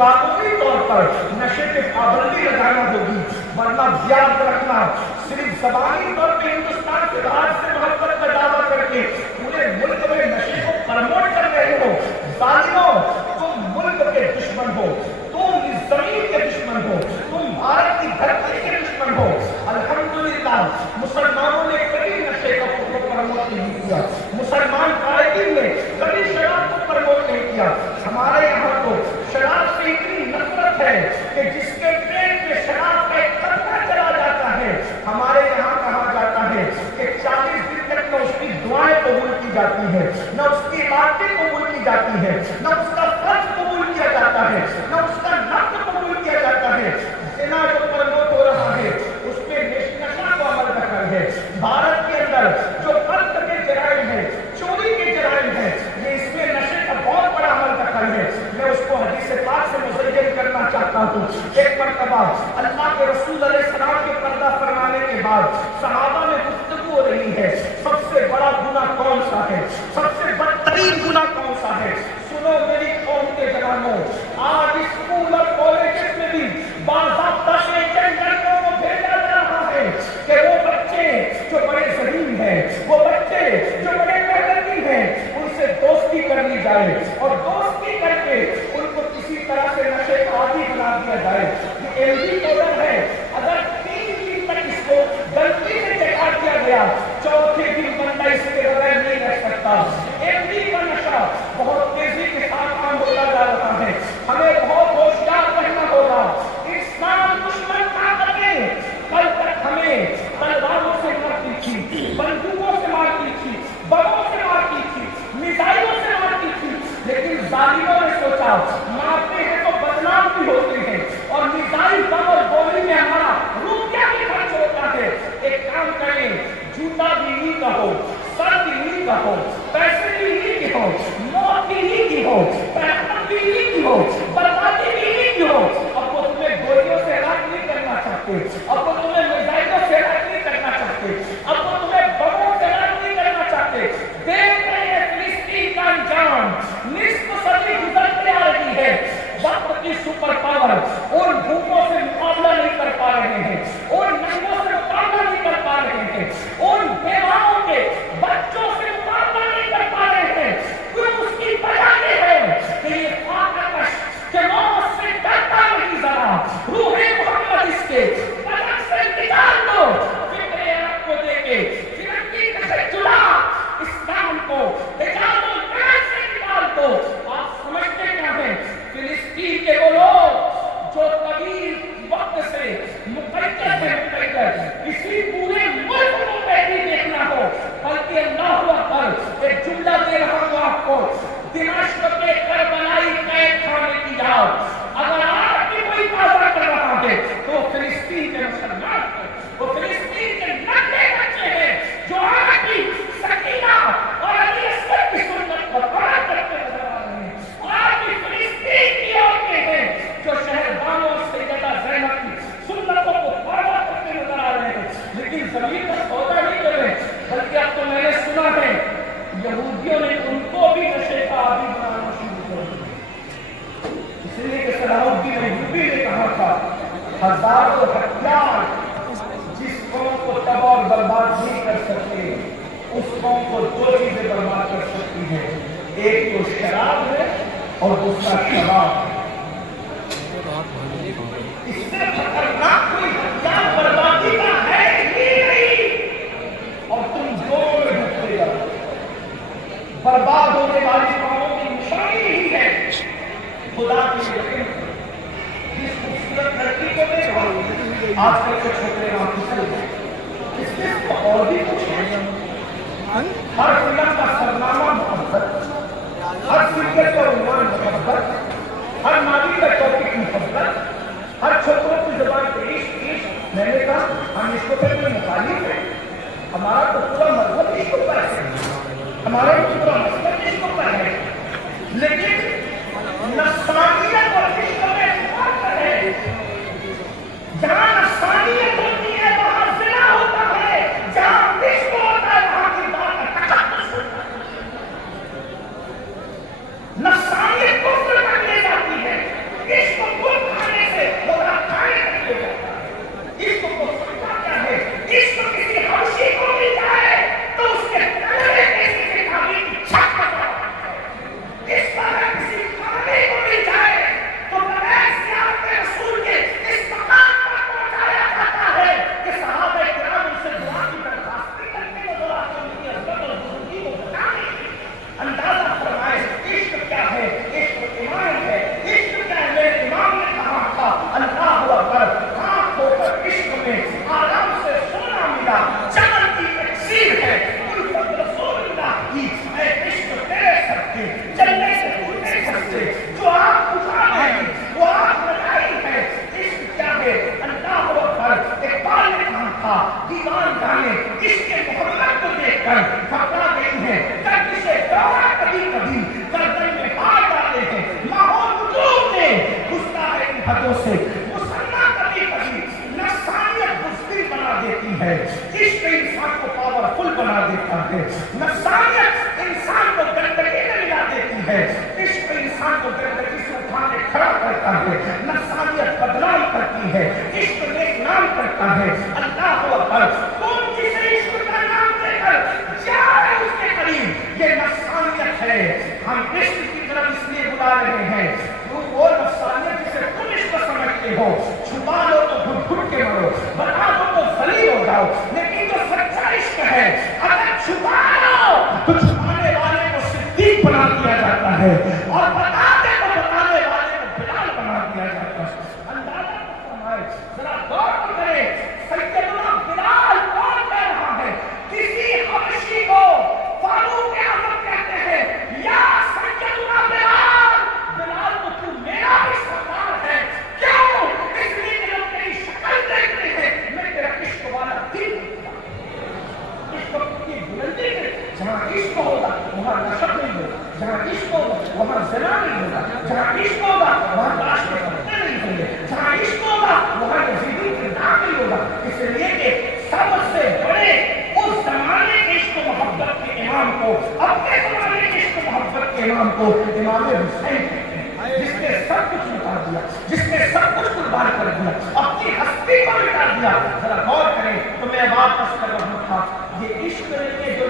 قانونی طور پر نشے پہ پابندی لگانا ہوگی، ورنہ یاد رکھنا صرف زبانی طور پہ ہندوستان کے باہر سے محبت کا دعویٰ کر کے پورے ملک میں نشے کو پرموٹ کر رہے ہو، ظالموں تم ملک کے دشمن ہو، تم اس زمین کے دشمن ہو، تم بھارت کی دھرتی کے دشمن ہو۔ الحمدللہ مسلمانوں نے کبھی نشے کو پرموٹ نہیں کیا، مسلمان قائدین نے کبھی شراب کو پرموٹ نہیں کیا۔ ہمارے یہاں تو شراب سے اتنی نفرت ہے کہ جس کے پیٹ میں شراب کا ایک قطرہ چلا جاتا ہے، ہمارے یہاں کہا جاتا ہے کہ 40 دن تک نہ اس کی دعائیں قبول کی جاتی ہے، نہ اس کی باتیں قبول کی جاتی ہے، نہ اس کا فرض قبول کیا جاتا ہے، نہ اس کا نفل قبول کیا جاتا ہے۔ زنا جو پرموٹ ہو رہا ہے اس میں نشہ کو عمل رکھا ہے۔ بھارت کے اندر جو قتل کے جرائم ہیں، چوری کے جرائم ہیں، یہ اس میں نشے کا بہت بڑا عمل رکھا ہے۔ میں اس کو حدیث پاک سے مزین کرنا چاہتا ہوں۔ ایک مرتبہ اللہ کے رسول علیہ السلام کے پردہ فرمانے کے بعد صحابہ میں گفتگو ہو رہی ہے، سب سے بڑا گناہ کون سا ہے، سب سے بدترین گناہ کون سا ہے؟ سنو میری قوم کے جوانوں، آج اسکول اور کالجز میں بھی باضابطہ لڑکوں کو بھیجا جا رہا ہے کہ وہ بچے جو بڑے ذہین ہیں، وہ بچے جو بڑے محنتی ہیں، ان سے دوستی کر لی جائے اور دوستی کر کے ان کو کسی طرح سے نشے کا عادی بنا دیا جائے۔ یہ ایلڈی پاؤڈر ہے، اگر 3 دن تک اس کو غلطی سے چکھا دیا گیا، چوتھے دن بندہ اس کے بغیر نہیں رہ سکتا۔ ایلڈی کا نشہ بہت تیزی کے ساتھ عام ہوتا جا رہا ہے، ہمیں بہت ہوشیار رہنا ہوگا۔ اسلام دشمن طاقتیں کل تک ہمیں تلواروں سے مارتی تھی، بندوقوں سے مارتی تھی، بموں سے مارتی تھی، میزائلوں سے مارتی تھی، لیکن ظالموں نے سوچا مارتے ہیں تو بدنام بھی ہوتے ہیں اور میزائل بم اور گولی میں ہمارا روپیہ بھی خرچ ہوتا ہے۔ ایک کام کریں، جوتا بھی انہی کا ہو، سر بھی انہی کا ہو، پیسے بھی انہی کے ہو، موت بھی انہی کی ہو، پیغمبر بھی انہی کی ہو، بربادی بھی انہی کی ہو۔ اب وہ تمہیں گولیوں سے ہلاک نہیں کرنا چاہتے، اب وہ تمہیں میزائلوں سے ہلاک نہیں کرنا چاہتے، اب وہ تمہیں بموں سے ہلاک نہیں کرنا چاہتے۔ دیکھ رہے ہیں فلسطین کا انجام، نصف صدی گزرتے آ رہی ہے، وقت کی سپر پاور ان بھوکوں سے مقابلہ نہیں کر پا رہے ہیں، ان ننگوں سے مقابلہ نہیں کر پا رہے ہیں، ان بیواؤں کے بچوں سے مقابلہ نہیں کر پا رہے ہیں۔ کیوں؟ اس کی وجہ یہ ہے کہ یہ فاقہ کہ موت سے ڈرتا نہیں ذرا، روح محمد اس کے بدن سے نکال دو، فکر عرب کو دے کے فلسطین سے جلا، اسلام کو حجاز البلد سے نکال دو۔ آپ سمجھتے کیا ہیں؟ فلسطین کے وہ لوگ جو طویل وقت سے مقید اسی پورے ملک کو نہیں دیکھنا ہو، بلکہ اللہ اکبر ایک جملہ دے رہا ہوں آپ کو، دمشق کے کربلائی قید خانے کی یاد اگر آپ کی کوئی تازہ کر رہا ہے تو وہ فلسطین کے مسلمان ہیں، وہ فلسطین کے ننگے بچے ہیں جو آپ کی سکینہ اور علی اصغر کی سنت پر بات کرتے نظر آ رہے ہیں۔ آپ کی فلسطین کی عورتیں ہیں جو شہر بانو اور سیدہ زینب کی سنتوں کو بڑھا کرتے نظر آ رہے ہیں، لیکن زمین پر سودا نہیں کر رہے۔ بلکہ اب تو میں نے سنا ہے یہودیوں نے ان کو بھی نشے کا عادی بنانا شروع کر دیا، اس لیے کہ صلاح الدین ایوبی نے کہا تھا ہزاروں ہتھیار جس قوم کو تباہ اور برباد نہیں کر سکتے اس قوم کو 2 چیزیں برباد کر سکتی ہیں، ایک تو شراب ہے اور دوسرا شراب ہے۔ اس سے خطرناک کوئی ہتھیار بربادی کا ہے ہی نہیں، اور تم دونوں میں ڈوبتے جاؤ۔ برباد ہونے والی قوموں کی نشانی یہی ہے، خدا کی یقین جس خوبصورت لڑکی کو دیکھو آج کل کے چھوٹے پھسل گئے، اس میں اور بھی کچھ ہے۔ ہر فلم کا سرنامہ محبت، ہر سنگر کا عنوان محبت، ہر ناوی کا ٹاپک محبت، ہر چھوٹوں کی زبان پہ عشق عشق۔ میں نے کہا ہم عشق پہ کوئی مخالف ہے، ہمارا تو پورا مذہب عشق پر ہے، ہمارا تو پورا مذہب عشق پر ہے، لیکن نفسانیت اور عشق میں فرق ہے۔ جہاں نفسانیت ہوتی ہے وہاں زنا ہوتا ہے، جہاں عشق ہوتا ہے وہاں کی بات کا تقدس ہوتا ہے۔ نفسانیت کفر تک لے جاتی ہے، عشق حدوں سے. مسلمان کبھی کبھی نفسانیت بزدل بنا دیتی ہے، عشق انسان کو پاورفل بنا دیتا ہے. نفسانیت انسان کو گندگی میں ملا دیتی ہے، عشق انسان کو گندگی سے اٹھا کے کھڑا کرتا ہے. نفسانیت بدنام کرتی ہے، عشق نیک نام کرتا ہے. اللہ اکبر. کون جسے عشق کا نام دے کر جائے اس کے قریب، یہ نفسانیت ہے. ہم عشق کی طرف اس لیے بلا رہے ہیں کہ وہ نفسانیت جسے تم عشق سمجھتے ہو، چھپا لو تو گھٹ گھٹ کے مرو، بتا دو تو ذلیل ہو جاؤ. لیکن جو سچا عشق ہے، اگر چھپا لو تو چھپانے والے کو صدیق بنا دیا جاتا ہے، اور بتانے کو بتانے والے کو بلال بنا دیا جاتا ہے. اندازہ فرمائے، ذرا غور کریں، سیدنا بلال کون کہہ رہا ہے؟ کسی حبشی کو فاروق اعظم کہتے ہیں، یا سیدنا بلال، بلال تو تو میرا بھی سردار ہے. کیوں؟ اس لیے کہ لوگ تیری شکل دیکھتے ہیں، میں تیرا عشق والا دل دیکھتا ہوں. عشق کی بلندی ہے، جہاں عشق ہوگا وہاں نشب نہیں ہوگا، جہاں عشق ہوگا وہاں زنا نہیں ہوگا، جہاں عشق ہوگا وہاں لاش کے پتے نہیں ہوں گے، جہاں عشق ہوگا وہاں یزیدی کی داغ نہیں ہوگا. اس لیے کہ سب سے بڑے اس زمانے کے عشق و محبت کے امام کو، اپنے زمانے کے عشق و محبت کے امام کو امام حسین کہتے ہیں، جس نے سب کچھ مٹا دیا، جس نے سب کچھ قربان کر دیا، اپنی ہستی کو مٹا دیا. ذرا غور کریں تو میں بات کر رہا تھا، یہ عشق کے جو